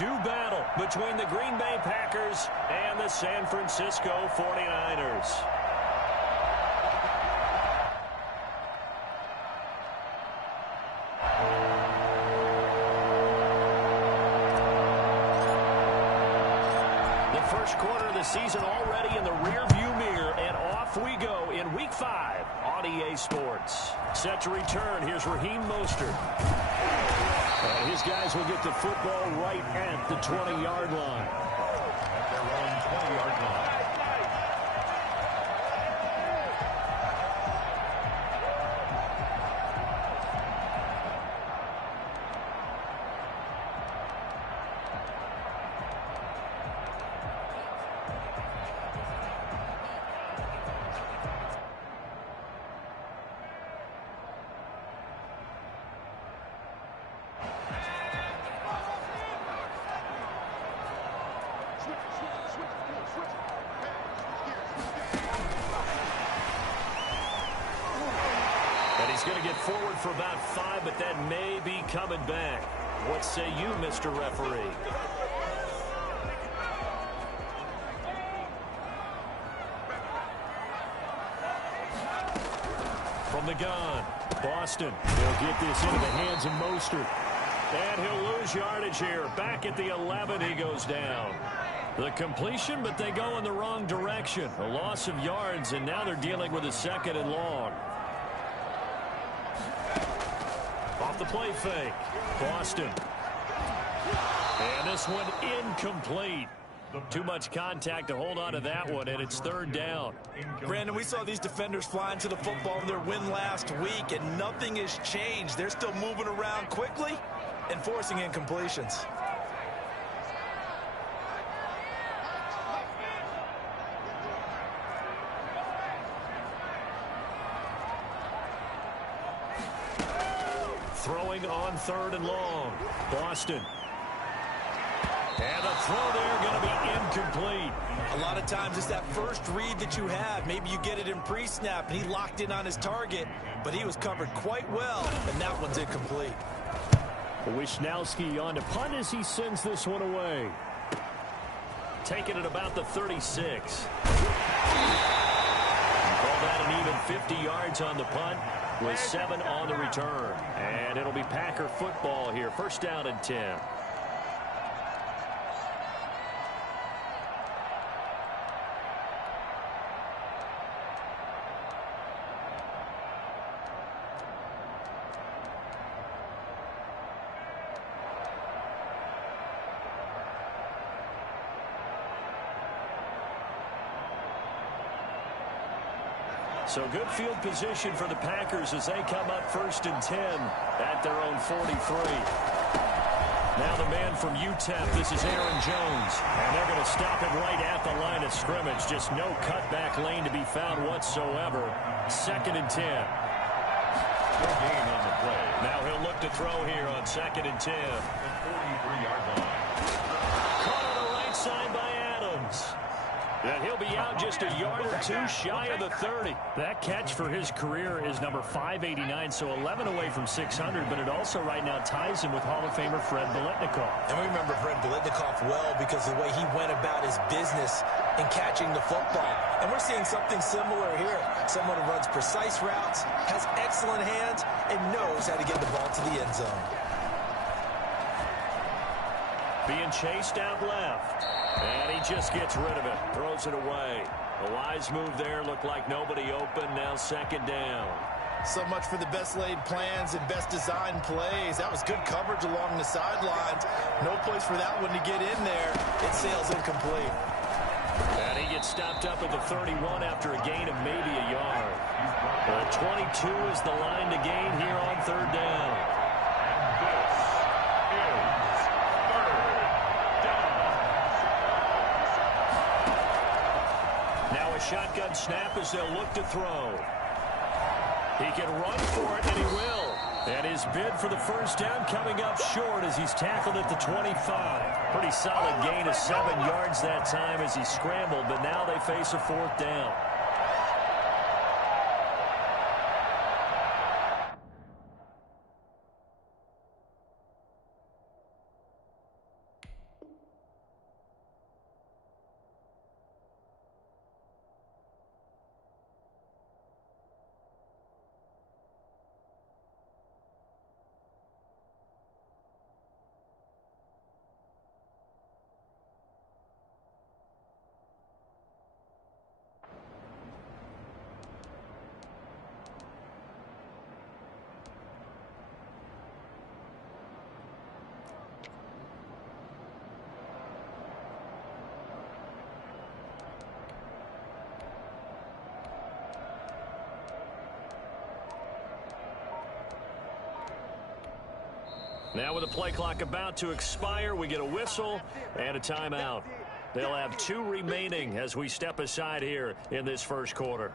do battle between the Green Bay Packers and the San Francisco 49ers. The first quarter of the season already in the rearview mirror, and off we go in Week 5 on EA Sports. Set to return, here's Raheem Mostert. And his guys will get the football right at the 20-yard line. Their own 20-yard line. He's going to get forward for about 5, but that may be coming back. What say you, Mr. Referee? From the gun, Boston. He'll get this into the hands of Mostert. And he'll lose yardage here. Back at the 11, he goes down. The completion, but they go in the wrong direction. A loss of yards, and now they're dealing with a 2nd and long. Off the play fake, Boston. And this one incomplete. Too much contact to hold on to that one, and it's 3rd down. Brandon, we saw these defenders flying to the football in their win last week, and nothing has changed. They're still moving around quickly and forcing incompletions. Throwing on 3rd and long. Boston. And the throw there going to be incomplete. A lot of times it's that first read that you have. Maybe you get it in pre-snap, and he locked in on his target, but he was covered quite well, and that one's incomplete. Wishnowski on to punt as he sends this one away. Taking it about the 36. Call that an even 50 yards on the punt, with 7 on the return. And it'll be Packer football here. 1st down and 10. So good field position for the Packers as they come up 1st and 10 at their own 43. Now the man from UTEP, this is Aaron Jones. And they're going to stop it right at the line of scrimmage. Just no cutback lane to be found whatsoever. 2nd and 10. No gain on the play. Now he'll look to throw here on 2nd and 10. The 43-yard line. Caught on the right side by Adams. And he'll be out just a yard or 2 shy of the 30. That catch for his career is number 589, so 11 away from 600, but it also right now ties him with Hall of Famer Fred Biletnikoff. And we remember Fred Biletnikoff well because of the way he went about his business in catching the football. And we're seeing something similar here. Someone who runs precise routes, has excellent hands, and knows how to get the ball to the end zone. Being chased out left. And he just gets rid of it. Throws it away. A wise move there. Looked like nobody open. Now 2nd down. So much for the best laid plans and best designed plays. That was good coverage along the sidelines. No place for that one to get in there. It sails incomplete. And he gets stopped up at the 31 after a gain of maybe a yard. The 22 is the line to gain here on 3rd down. Shotgun snap as they'll look to throw. He can run for it, and he will. And his bid for the 1st down coming up short as he's tackled at the 25. Pretty solid gain of 7 yards that time as he scrambled, but now they face a 4th down. Now with the play clock about to expire, we get a whistle and a timeout. They'll have 2 remaining as we step aside here in this first quarter.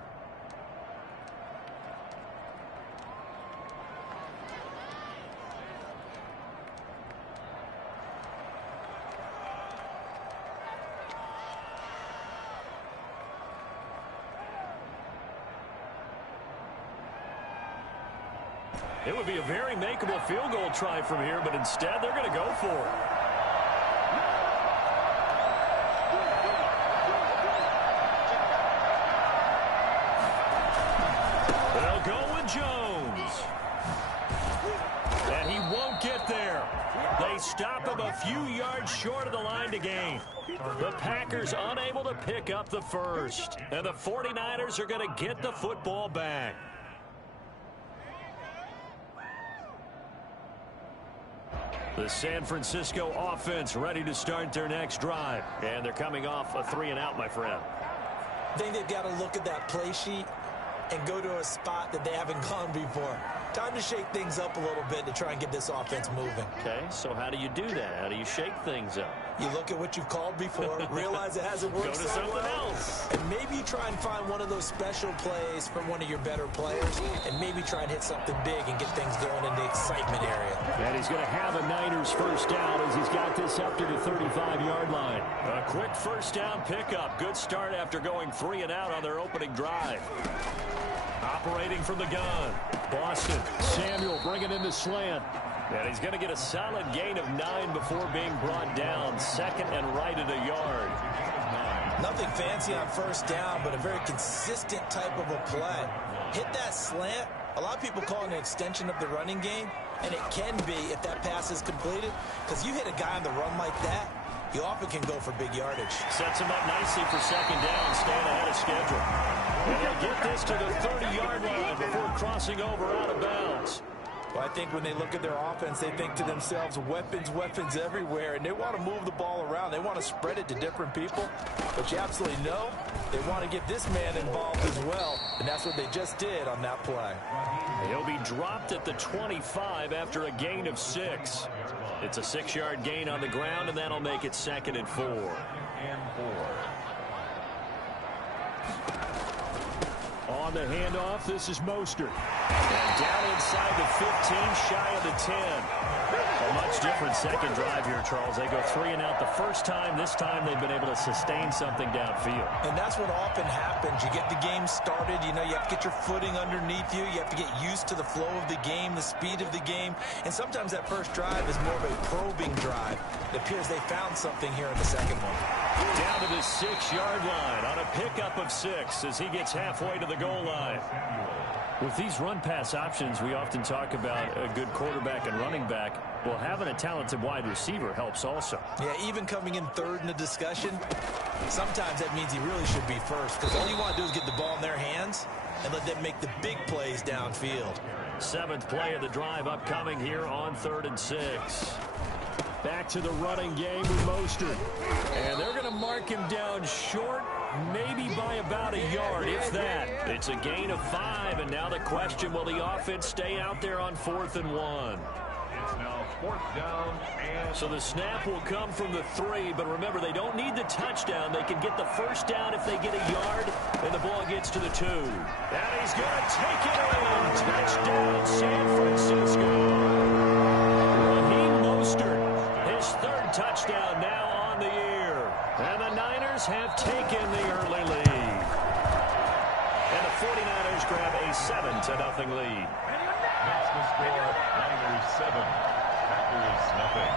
It would be a very makeable field goal try from here, but instead they're going to go for it. They'll go with Jones. And he won't get there. They stop him a few yards short of the line to gain. The Packers unable to pick up the first. And the 49ers are going to get the football back. The San Francisco offense ready to start their next drive. And they're coming off a 3-and-out, my friend. I think they've got to look at that play sheet and go to a spot that they haven't gone before. Time to shake things up a little bit to try and get this offense moving. Okay, so how do you do that? How do you shake things up? You look at what you've called before, realize it hasn't worked Go to so something well, else. and maybe try and find one of those special plays from one of your better players, and maybe try and hit something big and get things going in the excitement area. And he's going to have a Niners first down as he's got this up to the 35-yard line. A quick first down pickup. Good start after going 3-and-out on their opening drive. Operating from the gun. Boston. Samuel bringing in the slant. And he's going to get a solid gain of 9 before being brought down. Second and right at a yard. Nothing fancy on first down, but a very consistent type of a play. Hit that slant. A lot of people call it an extension of the running game, and it can be if that pass is completed, because you hit a guy on the run like that, you often can go for big yardage. Sets him up nicely for second down, staying ahead of schedule. And they'll get this to the 30-yard line before crossing over out of bounds. Well, I think when they look at their offense, they think to themselves, weapons, weapons everywhere, and they want to move the ball around. They want to spread it to different people, but you absolutely know they want to get this man involved as well, and that's what they just did on that play. He'll be dropped at the 25 after a gain of 6. It's a 6-yard gain on the ground, and that'll make it 2nd and 4. On the handoff, this is Mostert. And down inside the 15, shy of the 10. A much different second drive here, Charles. They go 3-and-out the first time. This time they've been able to sustain something downfield. And that's what often happens. You get the game started. You know, you have to get your footing underneath you. You have to get used to the flow of the game, the speed of the game. And sometimes that first drive is more of a probing drive. It appears they found something here in the second one. Down to the 6-yard line on a pickup of 6 as he gets halfway to the goal line. With these run-pass options, we often talk about a good quarterback and running back. Well, having a talented wide receiver helps also. Yeah, even coming in third in the discussion, sometimes that means he really should be first, because all you want to do is get the ball in their hands and let them make the big plays downfield. 7th play of the drive upcoming here on 3rd and 6. Back to the running game with Mostert. And they're going to mark him down short, maybe by about a yard, if that. It's a gain of 5, and now the question, will the offense stay out there on 4th and 1? It's now 4th down and... So the snap will come from the 3, but remember, they don't need the touchdown. They can get the first down if they get a yard, and the ball gets to the 2. And he's going to take it in. Touchdown, San Francisco. Raheem Mostert. His 3rd touchdown now on the year. And the Niners have taken the early lead. And the 49ers grab a 7-0 lead. That's the score, Niners 7, Packers nothing.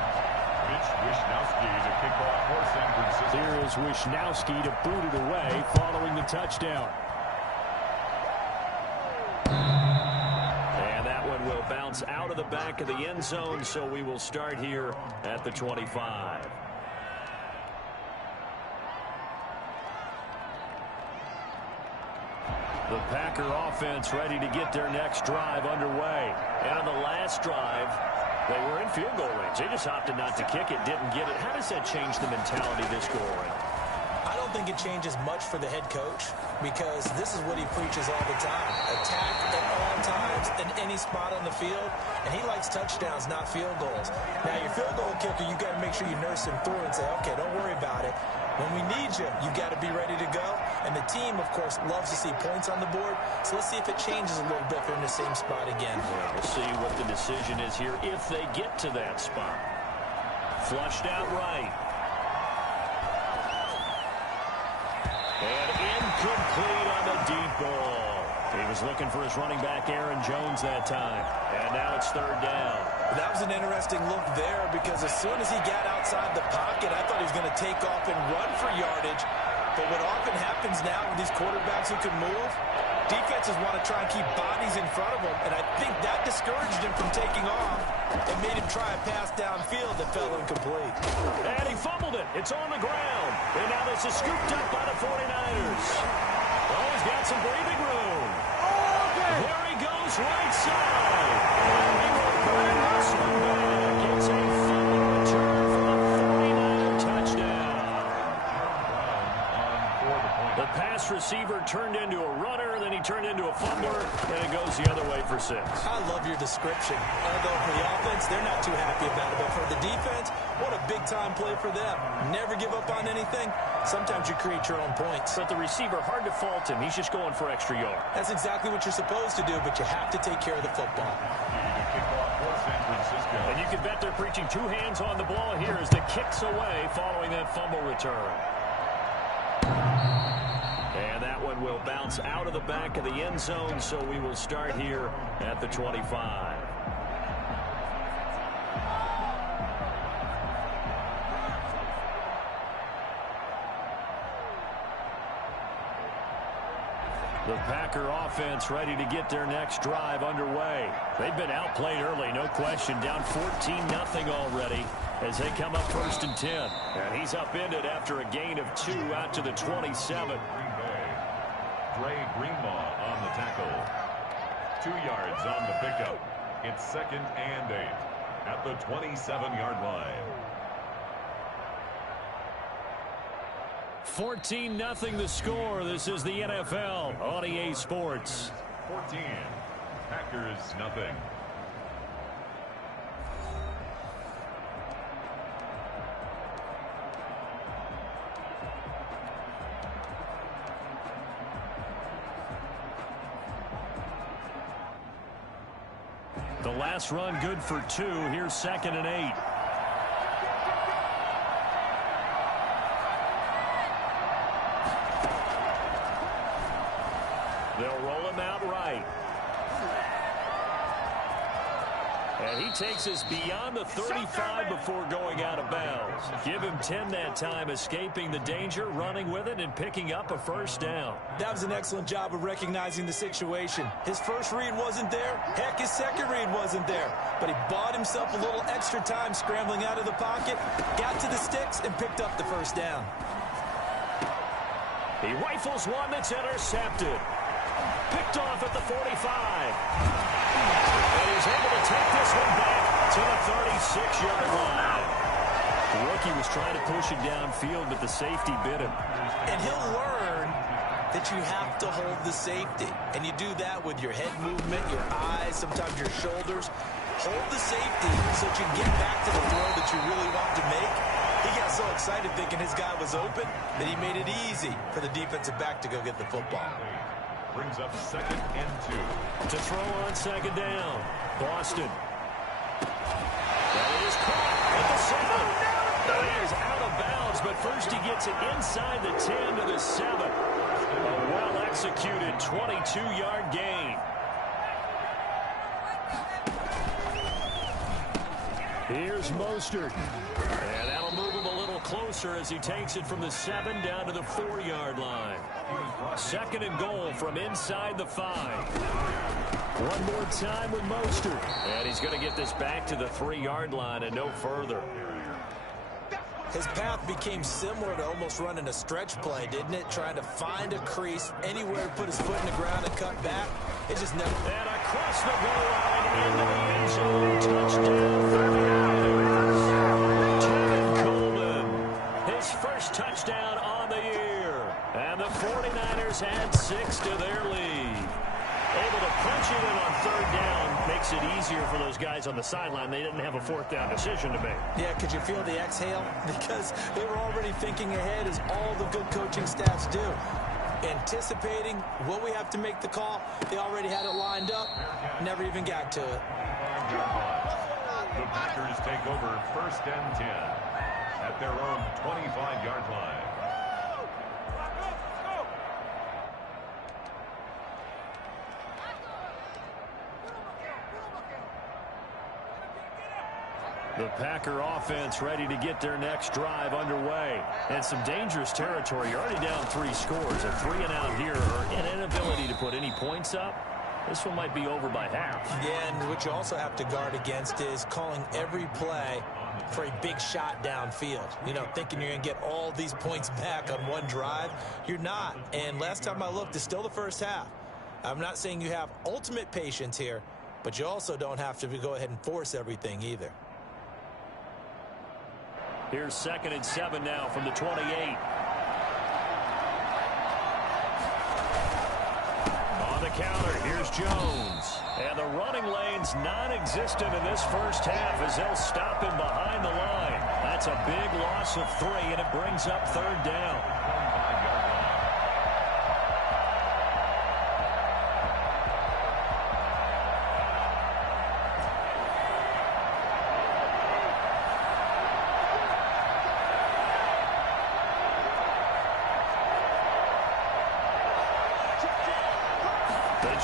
Mitch Wishnowsky to kick off for San Francisco. Here is Wishnowsky to boot it away following the touchdown. Will bounce out of the back of the end zone, so we will start here at the 25. The Packer offense ready to get their next drive underway. And on the last drive, they were in field goal range. They just opted not to kick it, didn't get it. How does that change the mentality this go around? I don't think it changes much for the head coach because this is what he preaches all the time. Attack at all times in any spot on the field, and he likes touchdowns, not field goals. Now, your field goal kicker, you got to make sure you nurse him through and say, okay, don't worry about it. When we need you, you got to be ready to go. And the team, of course, loves to see points on the board. So let's see if it changes a little bit if they're in the same spot again. Yeah, we'll see what the decision is here if they get to that spot. Flushed out right. And incomplete on the deep ball. He was looking for his running back, Aaron Jones, that time. And now it's third down. That was an interesting look there because as soon as he got outside the pocket, I thought he was going to take off and run for yardage. But what often happens now with these quarterbacks who can move, defenses want to try and keep bodies in front of them. And I think that discouraged him from taking off and made him try a pass downfield that fell incomplete. And he fumbled it. It's on the ground. And now this is scooped up by the 49ers. Oh, he's got some breathing room. There he goes, right side. And he will bring this one back. It's a fumble return for the 49er touchdown. The pass receiver turned into a runner, then he turned into a fumbler, and it goes the other way for 6. I love your description. Although for the offense, they're not too happy about it. But for the defense, what a big-time play for them. Never give up on anything. Sometimes you create your own points. But the receiver, hard to fault him. He's just going for extra yard. That's exactly what you're supposed to do, but you have to take care of the football. And you can bet they're preaching 2 hands on the ball here as the kick's away following that fumble return. And that one will bounce out of the back of the end zone, so we will start here at the 25. The Packer offense ready to get their next drive underway. They've been outplayed early, no question. Down 14-0 already as they come up 1st and 10. And he's upended after a gain of 2 out to the 27. Dre Greenlaw on the tackle. 2 yards on the pickup. It's 2nd and 8 at the 27-yard line. 14-0 the score. This is the NFL on EA Sports. 14. Packers nothing. The last run good for 2. Here's 2nd and 8. They'll roll him out right. And he takes us beyond the 35 before going out of bounds. Give him 10 that time, escaping the danger, running with it, and picking up a 1st down. That was an excellent job of recognizing the situation. His first read wasn't there. Heck, his second read wasn't there. But he bought himself a little extra time scrambling out of the pocket, got to the sticks, and picked up the 1st down. He rifles one that's intercepted. Picked off at the 45. And he's able to take this one back to the 36-yard line. The rookie was trying to push it downfield, but the safety bit him. And he'll learn that you have to hold the safety. And you do that with your head movement, your eyes, sometimes your shoulders. Hold the safety so that you can get back to the throw that you really want to make. He got so excited thinking his guy was open that he made it easy for the defensive back to go get the football. Brings up 2nd and 2. To throw on 2nd down. Boston. That is caught at the 7. He is out of bounds, but first he gets it inside the 10 to the 7. A well-executed 22-yard gain. Here's Mostert. And that'll move him a little closer as he takes it from the 7 down to the 4-yard line. 2nd and goal from inside the 5. One more time with Mostert. And he's going to get this back to the 3-yard line and no further. His path became similar to almost running a stretch play, didn't it? Trying to find a crease, anywhere to put his foot in the ground and cut back. It just never... And across the goal line into the end zone. Touchdown, 39ers. Tevin Coleman. His first touchdown on the year. Packers add 6 to their lead. Able to punch it in on third down makes it easier for those guys on the sideline. They didn't have a fourth down decision to make. Yeah, could you feel the exhale? Because they were already thinking ahead, as all the good coaching staffs do. Anticipating, will we have to make the call? They already had it lined up, never even got to it. The Packers take over 1st and 10 at their own 25-yard line. The Packer offense ready to get their next drive underway. And some dangerous territory. You're already down 3 scores. A 3-and-out here, or an inability to put any points up. This one might be over by half. Yeah, and what you also have to guard against is calling every play for a big shot downfield. You know, thinking you're going to get all these points back on one drive. You're not. And last time I looked, it's still the first half. I'm not saying you have ultimate patience here, but you also don't have to go ahead and force everything either. Here's 2nd and 7 now from the 28. On the counter, here's Jones. And the running lane's non-existent in this first half as they'll stop him behind the line. That's a big loss of 3, and it brings up 3rd down.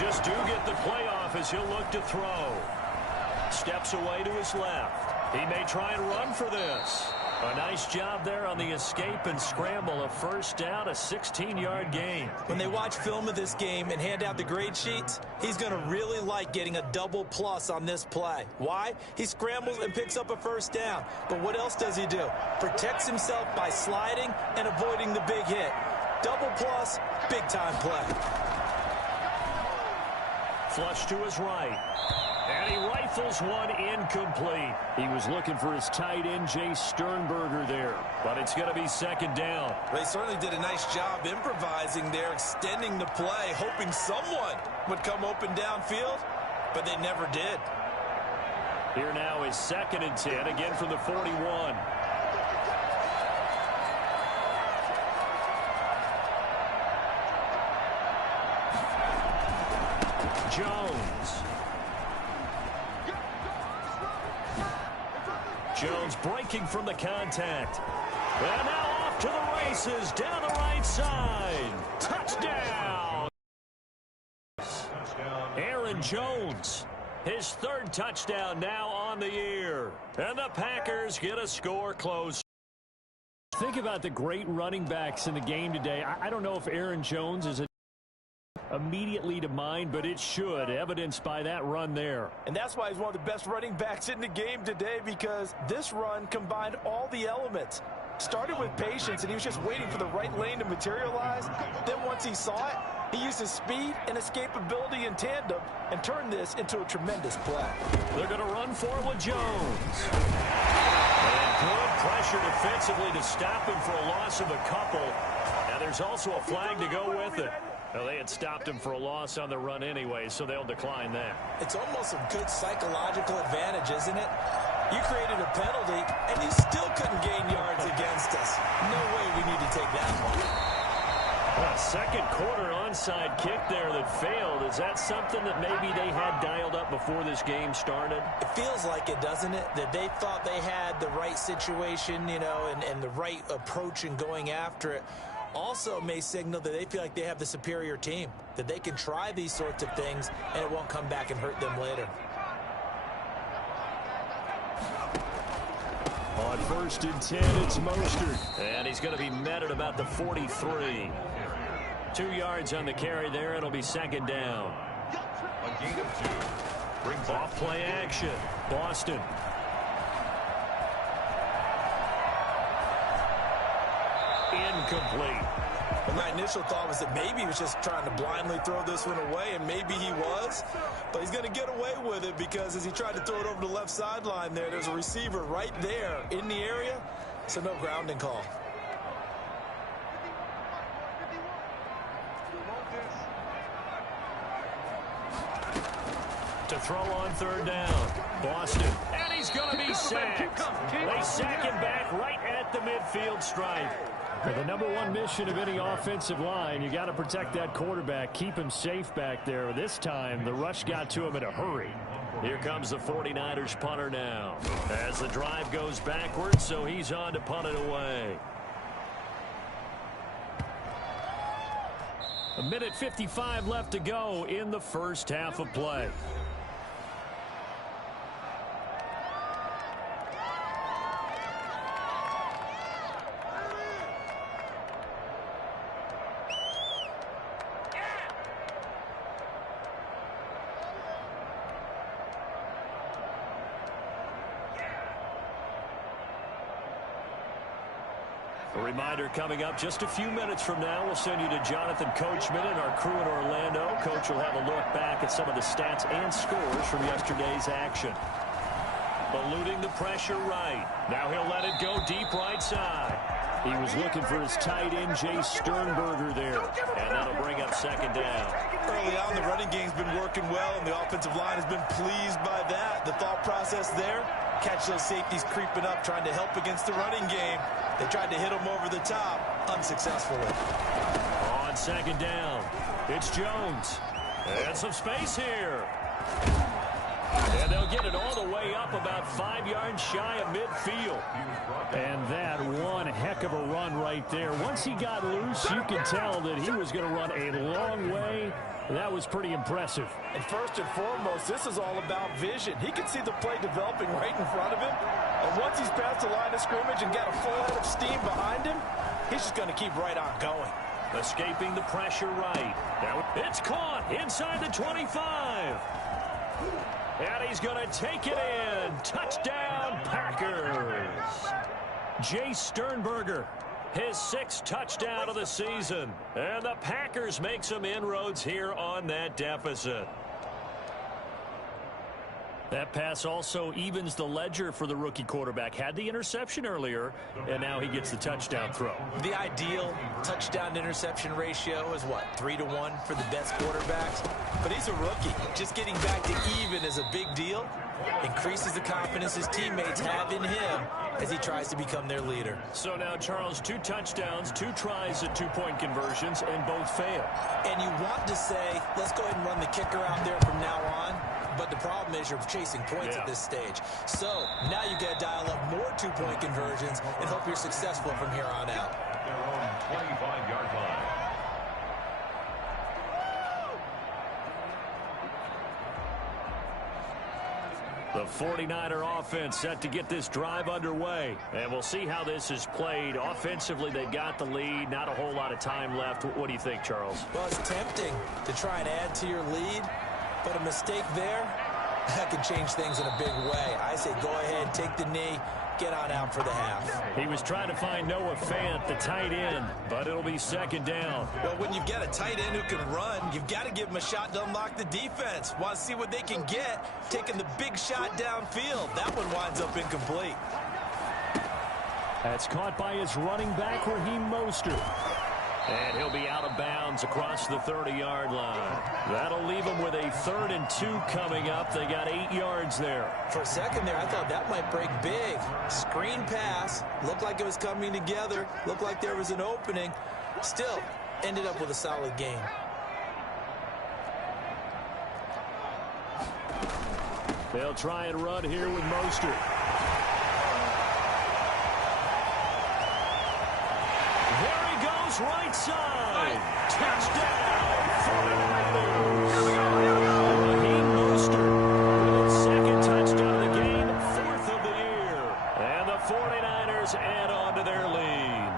Just do get the playoff as he'll look to throw. Steps away to his left. He may try and run for this. A nice job there on the escape and scramble. A first down, a 16-yard gain. When they watch film of this game and hand out the grade sheets, he's going to really like getting a double plus on this play. Why? He scrambles and picks up a first down. But what else does he do? Protects himself by sliding and avoiding the big hit. Double plus, big-time play. Flush to his right. And he rifles one incomplete. He was looking for his tight end, Jay Sternberger there. But it's going to be 2nd down. They certainly did a nice job improvising there, extending the play, hoping someone would come open downfield, but they never did. Here now is 2nd and 10, again from the 41. Jones breaking from the contact. And now off to the races down the right side. Touchdown! Aaron Jones, his 3rd touchdown now on the year. And the Packers get a score close. Think about the great running backs in the game today. I don't know if Aaron Jones is immediately to mind, but it should, evidenced by that run there. And that's why he's one of the best running backs in the game today, because this run combined all the elements. Started with patience, and he was just waiting for the right lane to materialize. Then once he saw it, he used his speed and escapability in tandem and turned this into a tremendous play. They're going to run for it with Jones. And good pressure defensively to stop him for a loss of a couple. Now there's also a flag to go with it. Well, they had stopped him for a loss on the run anyway, so they'll decline that. It's almost a good psychological advantage, isn't it? You created a penalty, and you still couldn't gain yards against us. No way we need to take that one. Well, 2nd quarter onside kick there that failed. Is that something that maybe they had dialed up before this game started? It feels like it, doesn't it? That they thought they had the right situation, you know, and the right approach in going after it. Also may signal that they feel like they have the superior team, that they can try these sorts of things and it won't come back and hurt them later. On 1st and 10, it's Mostert. And he's going to be met at about the 43. 2 yards on the carry there. It'll be 2nd down. A gain of 2. Brings off play action. Boston. Incomplete. Well, my initial thought was that maybe he was just trying to blindly throw this one away, and maybe he was. But he's going to get away with it because as he tried to throw it over the left sideline there's a receiver right there in the area, so no grounding call. To throw on third down. Boston. And he's going to be sacked. They sack him back right at the midfield stripe. Well, the number one mission of any offensive line, you got to protect that quarterback, keep him safe back there. This time, the rush got to him in a hurry. Here comes the 49ers punter now. As the drive goes backwards, so he's on to punt it away. 1:55 left to go in the first half of play. A reminder coming up just a few minutes from now. We'll send you to Jonathan Coachman and our crew in Orlando. Coach will have a look back at some of the stats and scores from yesterday's action. Eluding the pressure right. Now he'll let it go deep right side. He was looking for his tight end, Jay Sternberger there. And that'll bring up second down. Early on, the running game's been working well, and the offensive line has been pleased by that. The thought process there, catch those safeties creeping up, trying to help against the running game. They tried to hit him over the top, unsuccessfully. On second down, it's Jones. And some space here. And they'll get it all the way up about 5 yards shy of midfield. And that one heck of a run right there. Once he got loose, you could tell that he was going to run a long way. That was pretty impressive. And first and foremost, this is all about vision. He can see the play developing right in front of him. And once he's past the line of scrimmage and got a full head of steam behind him, he's just going to keep right on going. Escaping the pressure right. Now it's caught inside the 25. And he's going to take it in. Touchdown, Packers. Jay Sternberger, his 6th touchdown of the season. And the Packers make some inroads here on that deficit. That pass also evens the ledger for the rookie quarterback. Had the interception earlier, and now he gets the touchdown throw. The ideal touchdown-interception ratio is what, 3-to-1 for the best quarterbacks? But he's a rookie. Just getting back to even is a big deal. Increases the confidence his teammates have in him as he tries to become their leader. So now, Charles, 2 touchdowns, 2 tries at 2-point conversions, and both fail. And you want to say, let's go ahead and run the kicker out there from now on. But the problem is you're chasing points at this stage. So now you got to dial up more 2-point conversions and hope you're successful from here on out. Their own 25-yard line. The 49er offense set to get this drive underway. And we'll see how this is played. Offensively, they've got the lead. Not a whole lot of time left. What do you think, Charles? Well, it's tempting to try and add to your lead. But a mistake there, that could change things in a big way. I say go ahead, take the knee, get on out for the half. He was trying to find Noah Fant, the tight end, but it'll be second down. Well, when you've got a tight end who can run, you've got to give him a shot to unlock the defense. Want to see what they can get, taking the big shot downfield. That one winds up incomplete. That's caught by his running back, Raheem Mostert. And he'll be out of bounds across the 30-yard line. That'll leave him with a 3rd and 2 coming up. They got 8 yards there. For a second there, I thought that might break big. Screen pass. Looked like it was coming together. Looked like there was an opening. Still, ended up with a solid gain. They'll try and run here with Mostert. Right side. Touchdown. 49ers. Raheem Mostert. 2nd touchdown of the game. 4th of the year. And the 49ers add on to their lead.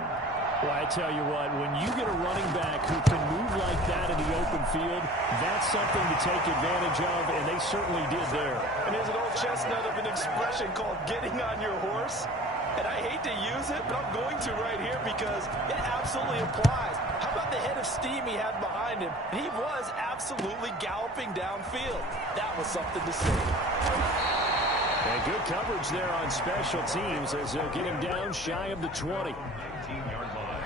Well, I tell you what, when you get a running back who can move like that in the open field, that's something to take advantage of, and they certainly did there. And there's an old chestnut of an expression called getting on your horse. And I hate to use it, but I'm going to right here because it absolutely applies. How about the head of steam he had behind him? He was absolutely galloping downfield. That was something to see. And good coverage there on special teams as they'll get him down shy of the 20. 19-yard line.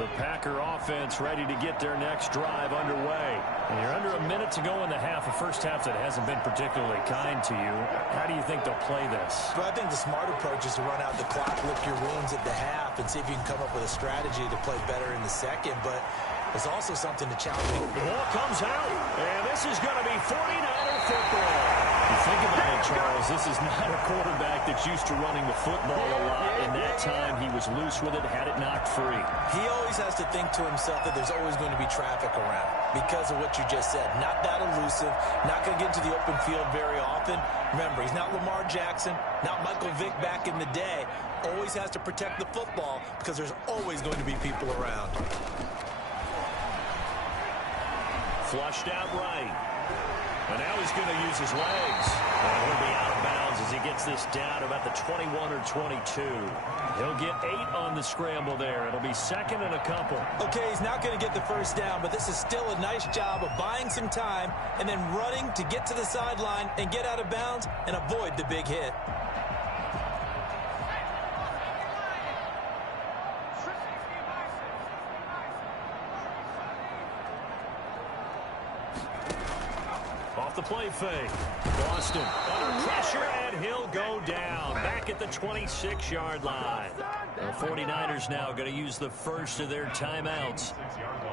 The Packer offense ready to get their next drive underway. And you're under a minute to go in the half, a first half that hasn't been particularly kind to you. How do you think they'll play this? Well, I think the smart approach is to run out the clock, lick your wounds at the half, and see if you can come up with a strategy to play better in the second. But there's also something to challenge. The ball comes out, and this is going to be 49er football. You think about it, Charles, this is not a quarterback that's used to running the football a lot. In that time, he was loose with it, had it knocked free. He always has to think to himself that there's always going to be traffic around because of what you just said. Not that elusive, not going to get into the open field very often. Remember, he's not Lamar Jackson, not Michael Vick back in the day. Always has to protect the football because there's always going to be people around. Flushed out right. And now he's going to use his legs. And he'll be out of bounds as he gets this down about the 21 or 22. He'll get 8 on the scramble there. It'll be second and a couple. Okay, he's not going to get the first down, but this is still a nice job of buying some time and then running to get to the sideline and get out of bounds and avoid the big hit. Off the play fake. Boston under pressure, and he'll go down. Back at the 26-yard line. The 49ers now going to use the first of their timeouts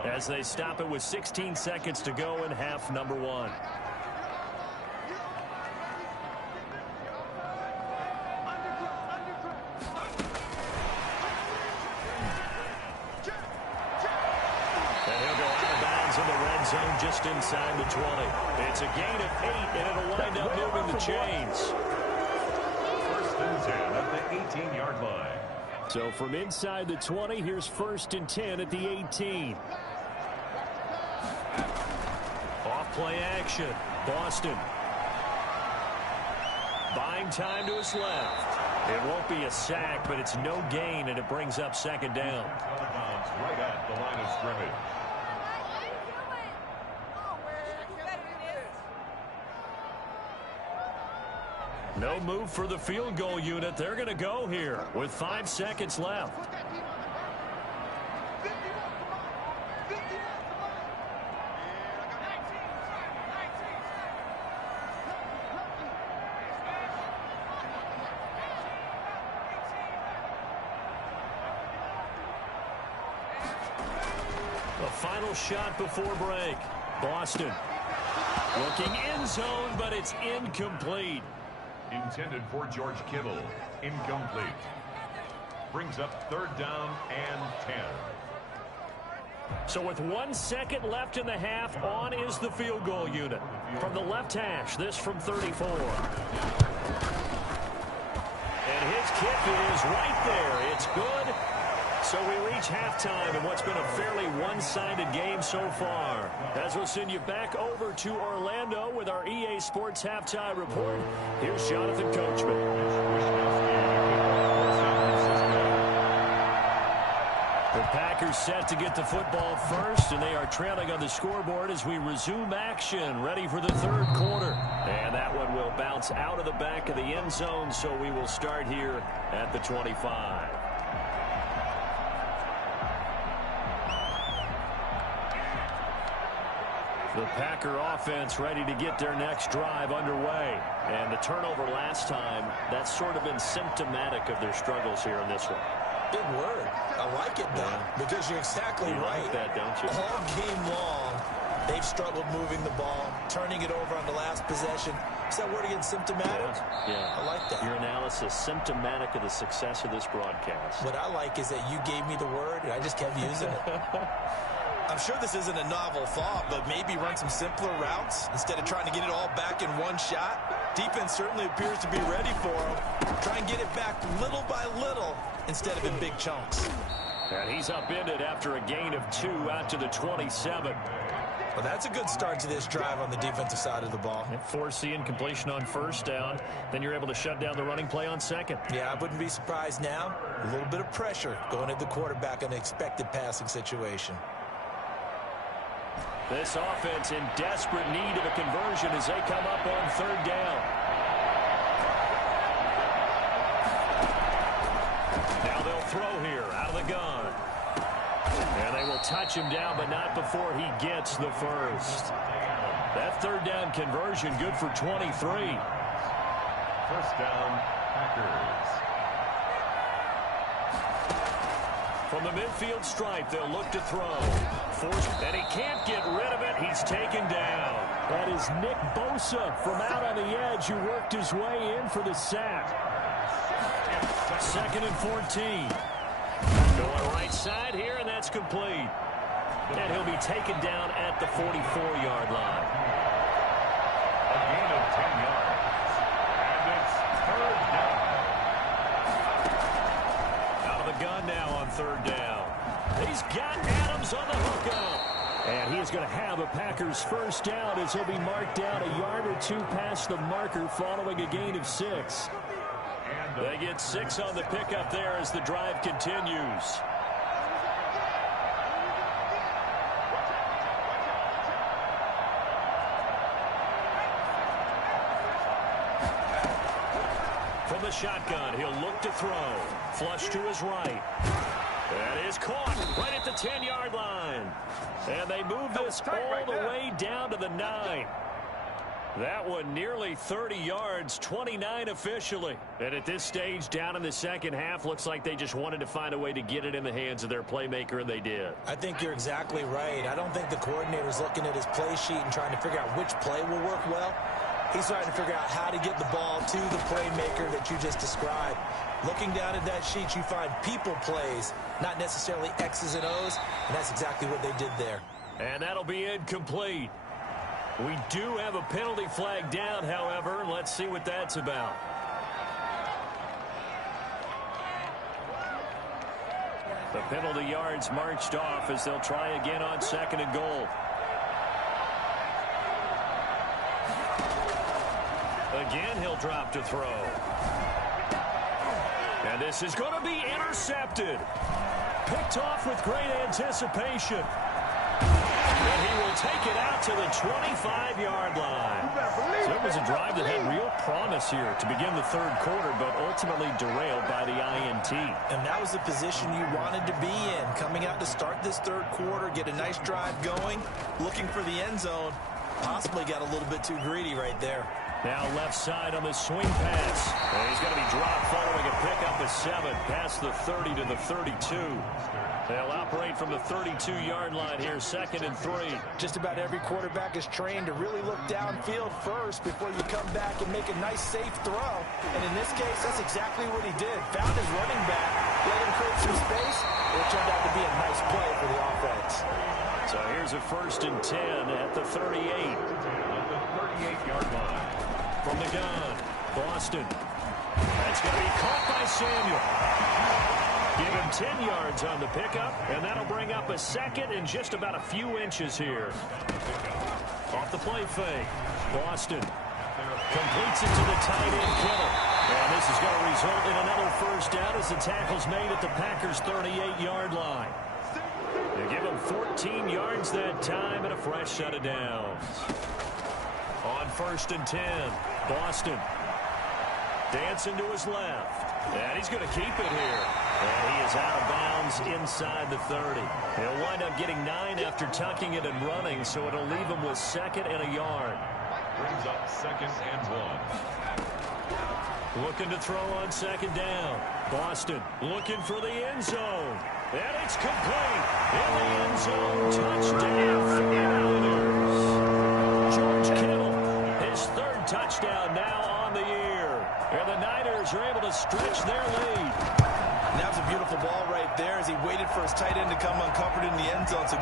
as they stop it with 16 seconds to go in half number 1. Zone just inside the 20. It's a gain of 8, and it'll wind up moving the chains. First and 10 at the 18-yard line. So from inside the 20, here's first and 10 at the 18. Off play action. Boston. Buying time to his left. It won't be a sack, but it's no gain, and it brings up second down. Right at the line of scrimmage. No move for the field goal unit. They're going to go here with 5 seconds left. The final shot before break. Boston looking end zone, but it's incomplete. Intended for George Kittle. Incomplete. Brings up third down and 10. So with 1 second left in the half, on is the field goal unit. From the left hash, this from 34. And his kick is right there. It's good. So we reach halftime in what's been a fairly one-sided game so far. As we'll send you back over to Orlando with our EA Sports Halftime Report, here's Jonathan Coachman. The Packers set to get the football first, and they are trailing on the scoreboard as we resume action, ready for the third quarter. And that one will bounce out of the back of the end zone, so we will start here at the 25. The Packer offense ready to get their next drive underway. And the turnover last time, that's sort of been symptomatic of their struggles here in this one. Big word. I like it, though, because you're exactly right. Like that, don't you? All game long, they've struggled moving the ball, turning it over on the last possession. Is that word again, symptomatic? Yeah. I like that. Your analysis, symptomatic of the success of this broadcast. What I like is that you gave me the word, and I just kept using it. I'm sure this isn't a novel thought, but maybe run some simpler routes instead of trying to get it all back in one shot. Defense certainly appears to be ready for them. Try and get it back little by little instead of in big chunks. And he's upended after a gain of 2 out to the 27. Well, that's a good start to this drive on the defensive side of the ball. And force the incompletion on first down. Then you're able to shut down the running play on second. Yeah, I wouldn't be surprised now. A little bit of pressure going at the quarterback in an expected passing situation. This offense in desperate need of a conversion as they come up on third down. Now they'll throw here out of the gun. And they will touch him down, but not before he gets the first. That third down conversion good for 23. First down, Packers. From the midfield stripe, they'll look to throw. And he can't get rid of it. He's taken down. That is Nick Bosa from out on the edge who worked his way in for the sack. Second and 14. Going right side here, and that's complete. And he'll be taken down at the 44-yard line. A gain of 10 yards. And it's third down. Out of the gun now on third down. He's got Adams on the hookup. And he is going to have a Packers first down as he'll be marked down a yard or two past the marker following a gain of 6. They get 6 on the pickup there as the drive continues. From the shotgun, he'll look to throw. Flush to his right. That is caught right at the 10-yard line. And they move this all the way down to the 9. That one nearly 30 yards, 29 officially. And at this stage, down in the second half, looks like they just wanted to find a way to get it in the hands of their playmaker, and they did. I think you're exactly right. I don't think the coordinator's looking at his play sheet and trying to figure out which play will work well. He's trying to figure out how to get the ball to the playmaker that you just described. Looking down at that sheet, you find people plays, not necessarily X's and O's, and that's exactly what they did there. And that'll be incomplete. We do have a penalty flag down, however. Let's see what that's about. The penalty yards marched off as they'll try again on second and goal. Again, he'll drop to throw. And this is going to be intercepted. Picked off with great anticipation. And he will take it out to the 25-yard line. So it was a drive that had real promise here to begin the third quarter, but ultimately derailed by the INT. And that was the position you wanted to be in. Coming out to start this third quarter, get a nice drive going, looking for the end zone. Possibly got a little bit too greedy right there. Now left side on the swing pass. And he's going to be dropped following a pickup of 7 past the 30 to the 32. They'll operate from the 32-yard line here, second and 3. Just about every quarterback is trained to really look downfield first before you come back and make a nice, safe throw. And in this case, that's exactly what he did. Found his running back, let him create some space. It turned out to be a nice play for the offense. So here's a first and 10 at the 38. On the 38-yard line. From the gun, Boston. That's going to be caught by Samuel. Give him 10 yards on the pickup, and that'll bring up a second and just about a few inches here. Off the play fake, Boston completes it to the tight end, Kittle. And this is going to result in another first down as the tackle's made at the Packers' 38-yard line. They give him 14 yards that time and a fresh set of downs. On first and 10, Boston dancing to his left. And he's going to keep it here. And he is out of bounds inside the 30. He'll wind up getting 9 after tucking it and running, so it'll leave him with second and a yard. Brings up second and 1. Looking to throw on second down. Boston looking for the end zone. And it's complete. In the end zone, touchdown for the Niners. George Kittle, his third touchdown now on the year. And the Niners are able to stretch their lead. And that was a beautiful ball right there as he waited for his tight end to come uncovered in the end zone. So